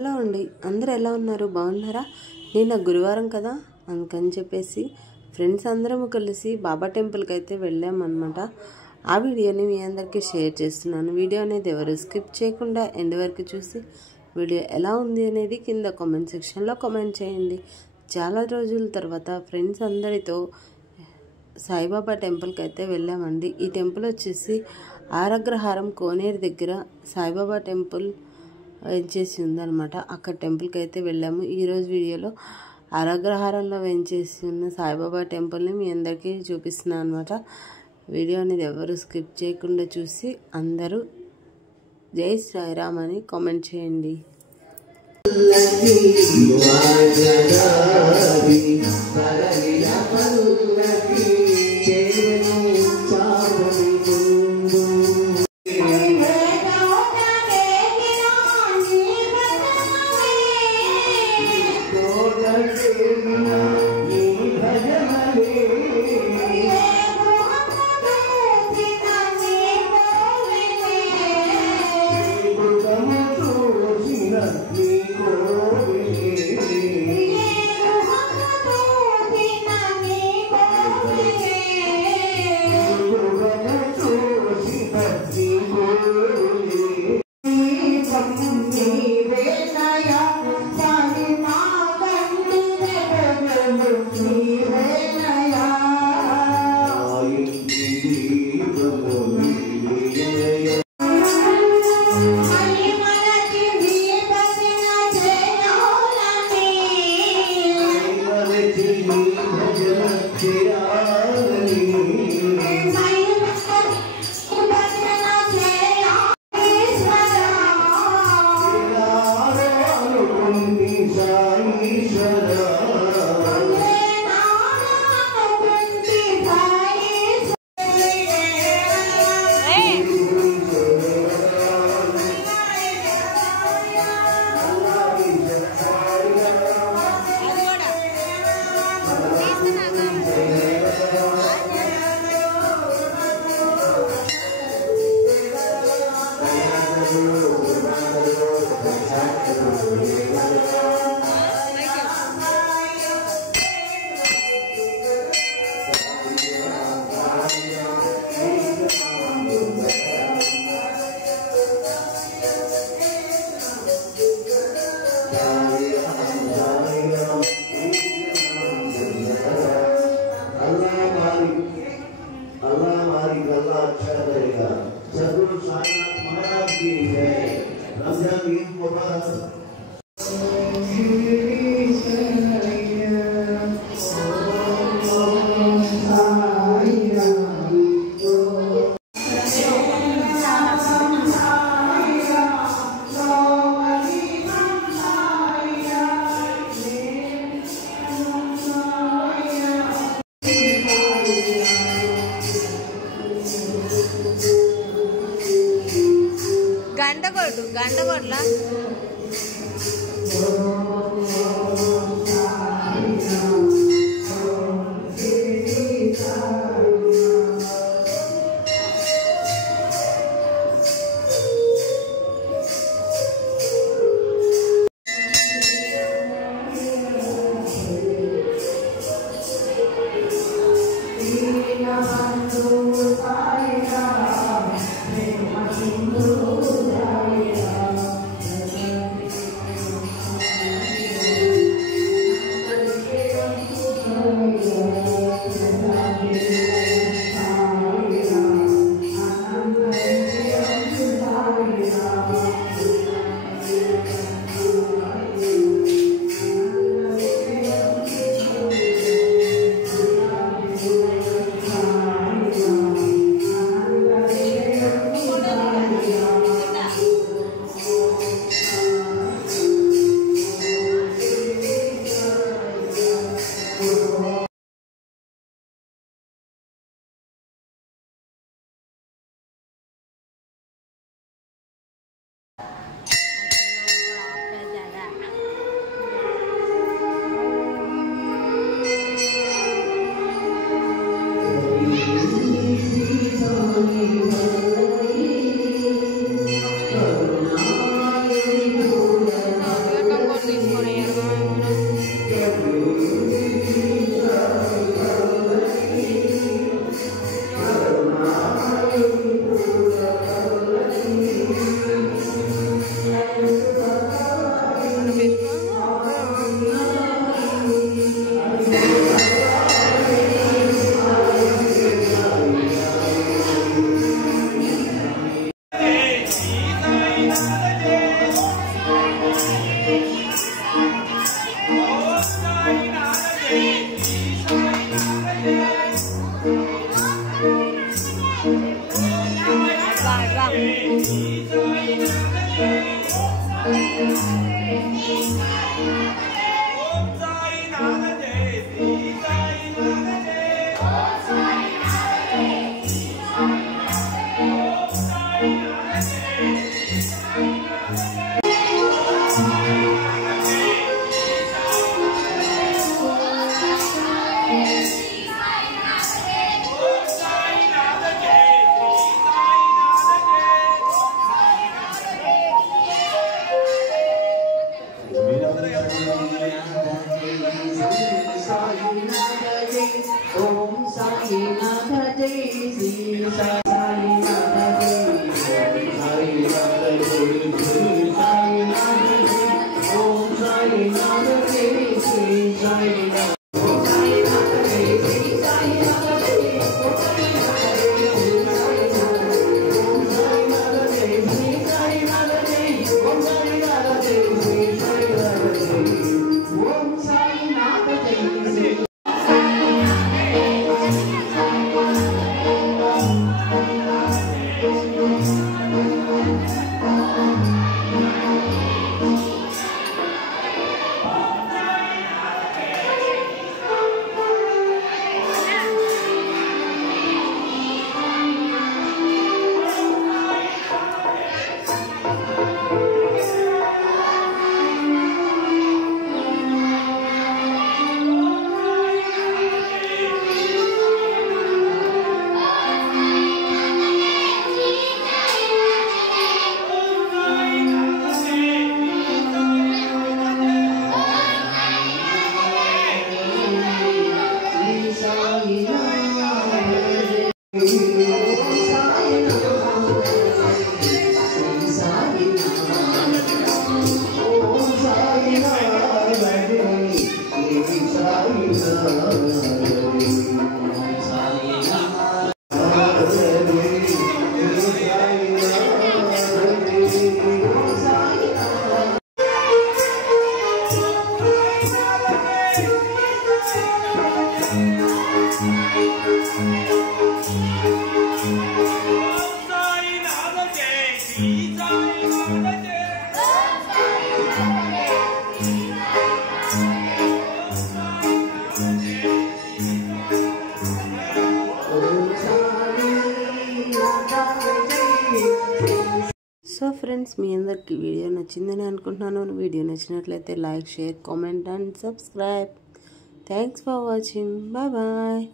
Hello అండి, అందరూ ఎలా ఉన్నారు? బాగున్నారా? నిన్న గురువారం కదా, అందుకని చెప్పేసి ఫ్రెండ్స్ అందరం కలిసి బాబా టెంపుల్కి అయితే వెళ్ళామన్నమాట. ఆ వీడియోని మీ అందరికీ షేర్ చేస్తున్నాను. వీడియో అనేది ఎవరు స్కిప్ చేయకుండా ఎండ్ వరకు చూసి వీడియో ఎలా ఉంది అనేది కింద కామెంట్ సెక్షన్లో కామెంట్ చేయండి. చాలా రోజుల తర్వాత ఫ్రెండ్స్ అందరితో సాయిబాబా టెంపుల్కి అయితే వెళ్ళామండి. ఈ టెంపుల్ వచ్చేసి ఆరగ్రహారం కోనేరు దగ్గర సాయిబాబా టెంపుల్ వేంచేసి ఉందన్నమాట. అక్కడ టెంపుల్కి అయితే వెళ్ళాము. ఈరోజు వీడియోలో ఆరగ్రహారంలో వేంచేసి ఉన్న సాయిబాబా టెంపుల్ని మీ అందరికీ చూపిస్తున్నాను అనమాట. వీడియో అనేది ఎవరు స్కిప్ చేయకుండా చూసి అందరూ జై సాయిరామ్ అని కామెంట్ చేయండి. సో ఫ్రెండ్స్, మీ అందరికి వీడియో నచ్చిందని అనుకుంటున్నాను. వీడియో నచ్చినట్లయితే like, share, comment and subscribe. Thanks for watching. Bye bye.